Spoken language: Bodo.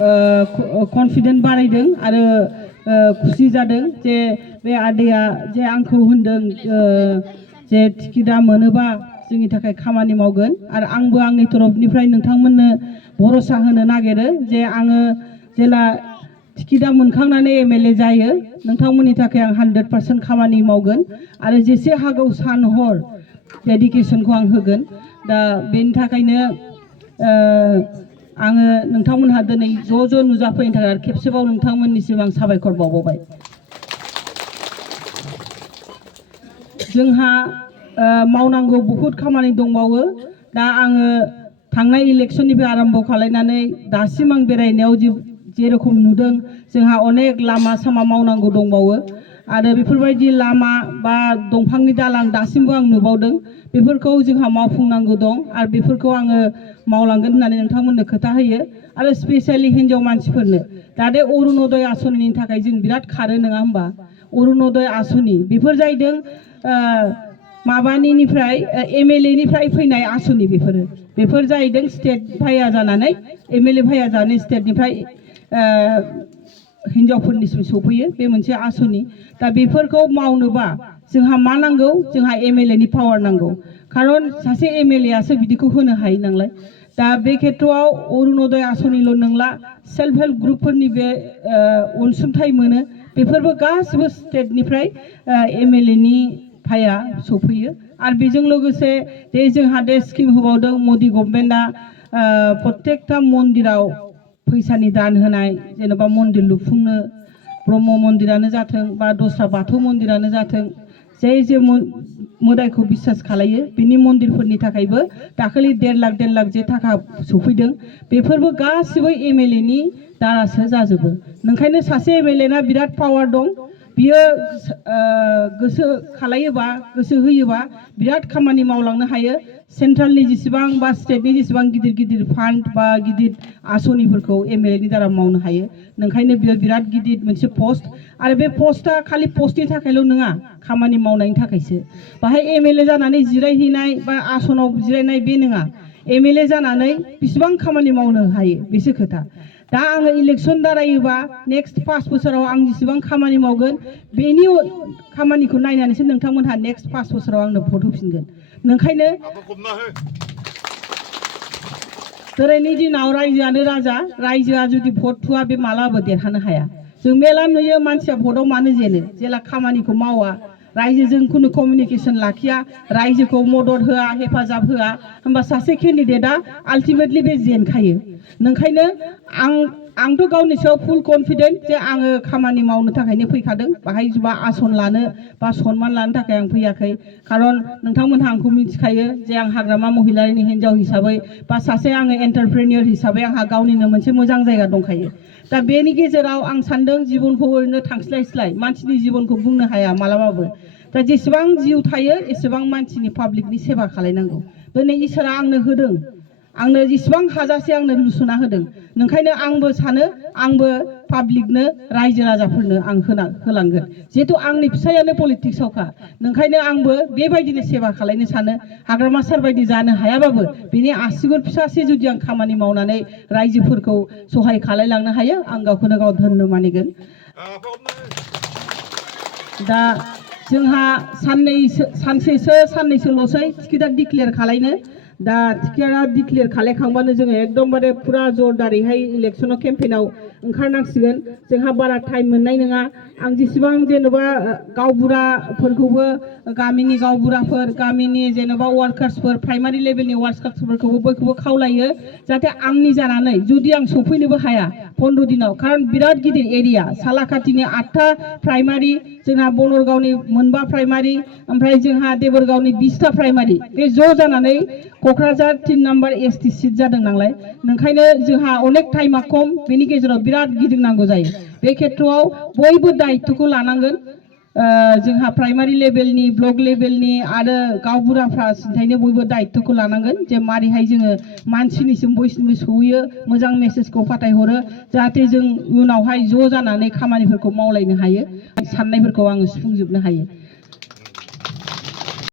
कन्फिडेंट बारायदों आरो खुसि जादों जे बे आदैया जे आंखौ होनदों जे टिकेटआ मोनोबा जोंनि थाखाय खामानि मावगोन आरो आंबो आंनि तरफनिफ्राय नोंथांमोननो भरोसा होनो नागिरो जे आङो जेला टिकेटआ मोनखांनानै एमएलए जायो नोंथांमोननि थाखाय आं 100% खामानि मावगोन आरो जेसे हागौ सान हर डेडिकेशनखौ आं होगोन दा बेनि थाखायनो आङो नोंथांमोनहा दिनै ज' नुजाफैनो थाखाय खेबसेबाव नोंथांमोननिसिम आं साबायखर बावबाय जोंहा मावनांगौ बहुत खामानि दंबावो दा आङो थांनाय इलेक्शननिफ्राय आरम्भ खालामनानै दासिम आं बेरायनायाव जेरखम नुदों जोंहा अनेक लामा सामा मावनांगौ दंबावो आरो बेफोरबायदि लामा बा दंफांनि दालां दासिमबो आं नुबावदों बेफोरखौ जोंहा मावफुंनांगौ दं आरो बेफोरखौ आङो मावलांगोन होननानै नोंथांमोननो खोथा होयो आरो स्पेशली हिन्जाव मानसिफोरनो दा बे अरुणोदय आसनिनि थाखाय जों बिराद खारो नङा होमबा अरुणोदय आसनि बेफोर जाहैदों माबानिफ्राय एमएलए फैनाय आसनि बेफोर जाहैदों स्टेट भाया जानानै एमएलए भाया जानानै स्टेटनिफ्राय हिन्जावफोरनिसिम सफैयो बे मोनसे आसनि दा बेफोरखौ मावनोबा जोंहा मा नांगौ जोंहा एमएलए नि पावार नांगौ खारन सासे एमएलए आसो बिदिखौ होनो हायो नालाय दा बे खेत्रआव अरुणोदय आसनिल' नंला सेल्फ हेल्प ग्रुपफोरनि बे अनसुंथाइ मोनो बेफोरबो गासिबो स्टेटनिफ्राय एमएलए नि भाया सफैयो आरो बेजों लोगोसे जे जोंहा दे स्किम होबावदों मोदी गभर्नमेन्टआ प्रत्येकटा मन्दिराव फैसानि दान होनाय जेनेबा मन्दिर लुफुंनो ब्रह्म मन्दिरानो जाथों बा दस्रा बाथौ मन्दिरानो जाथों जे मोदायखौ बिसास खालायो बिनि मन्दिरफोरनि थाखायबो दाखालि 1.5 लाख जे थाखा सफैदों बेफोरबो गासिबो एमएलए नि दारासो जाजोबो ओंखायनो सासे एमएलए ना बिराद पावार दं बियो गोसो खालायोबा गोसो होयोबा बिराद खामानि मावलांनो हायो सेन्ट्रेलनि जेसेबां बा स्टेटनि जेसेबां गिदिर फान्ड बा गिदिर आसनिफोरखौ एमएलए नि दारा मावनो हायो ओंखायनो बियो बिराद गिदिर मोनसे पोस्ट आरो बे पोस्टआ खालि पोस्टनि थाखायल' नङा खामानि मावनायनि थाखायसो बाहाय एमएलए जानानै जिरायहैनाय बा आसनाव जिरायनाय बे नङा एमएलए जानानै बेसेबां खामानि मावनो हायो बेसो खोथा दा आङो इलेक्शन दारायोबा नेक्स्ट 5 बोसोराव आं जेसेबां खामानि मावगोन बेनि खामानिखौ नायनानैसो नोंथांमोनहा नेक्स्ट 5 बोसोराव आंनो भट होफिनगोन ओंखायनो दिनैनि दिनाव रायजोआनो राजा रायजोआ जुदि भट होआ बे मालाबाबो देरहानो हाया जों मेला नुयो मानसिया भटआव मानो जेनो जेला खामानिखौ मावा रायजोजों खुनु कमिउनिकेशन लाखिया रायजोखौ मदद होआ हेफाजाब होआ होमबा सासे केन्डिडेटआ आल्टिमेटलि बे जेनखायो ओंखायनो आंथ' गावनि सायाव फुल कन्फिडेन्ट जे आङो खामानि मावनो थाखायनो फैखादों बाहाय जुबा आसन लानो बा सन्मान लानो थाखाय आं फैयाखै खारन नोंथांमोनहा आंखौ मिथिखायो जे आं हाग्रामा महिलारिनि हिन्जाव हिसाबै बा सासे आङो एन्टारप्रेनियर हिसाबै आंहा गावनिनो मोनसे मोजां जायगा दंखायो दा बेनि गेजेराव आं सान्दों जिबनखौ ओरैनो थांस्लाय मानसिनि जिबनखौ बुंनो हाया मालाबाबो दा जेसेबां जिउ थायो एसेबां मानसिनि पाब्लिकनि सेवा खालायनांगौ दिनै इसोरा आंनो होदों आंनो जेसेबां हाजासे आंनो लुसुना होदों ओंखायनो आंबो सानो आंबो पाब्लिकनो रायजो राजाफोरनो आं होलांगोन जिहेतु आंनि फिसायानो पलिटिक्सआवखा ओंखायनो आंबो बेबायदिनो सेवा खालायनो सानो हाग्रामा सार बायदि जानो हायाबाबो बिनि आसिगुर फिसासे जुदि आं खामानि मावनानै रायजोफोरखौ सहाय खालायलांनो हायो आं गावखौनो गाव धन्य मानिगोन दा जोंहा साननैसोल'सै टिकेटआ डिक्लेयार खालायनो दा टिकेटआ डिक्लेयार खालायखांबानो जोङो एकदमबारे फुरा जरदारैहाय इलेक्शनाव केम्पेइनाव ओंखारनांसिगोन जोंहा बारा टाइम मोननाय नङा आं जेसेबां जेनेबा गावबुराफोरखौबो गामिनि गावबुराफोर गामिनि जेनेबा वार्कार्सफोर प्राइमारि लेभेलनि वार्कार्सफोरखौबो बयखौबो खावलायो जाहाथे आंनि जानानै जुदि आं सफैनोबो हाया 15 दिनाव खारन बिराद गिदिर एरिया सालाकाटिनि 8टा प्राइमारि जोंहा बनरगावनि 9 प्राइमारि ओमफ्राय जोंहा देबरगावनि 20टा प्राइमारि बे ज' जानानै क'क्राझार 3 नम्बर एसटी सीट जादों नालाय ओंखायनो जोंहा अनेक टाइमा खम बेनि गेजेराव बिराद गिदिंनांगौ जायो बे खेत्रआव बयबो दायित्वखौ लानांगोन जोंहा प्राइमारि लेभेलनि ब्लक लेभेलनि आरो गावबुराफ्रा सिन्थायनो बयबो दायित्वखौ लानांगोन जे मारैहाय जोङो मानसिनिसिम बयनिसिमबो सहैयो मोजां मेसेजखौ फाथायहरो जाहाथे जों उनावहाय ज' जानानै खामानिफोरखौ मावलायनो हायो साननायफोरखौ आङो सुफुंजोबनो हायो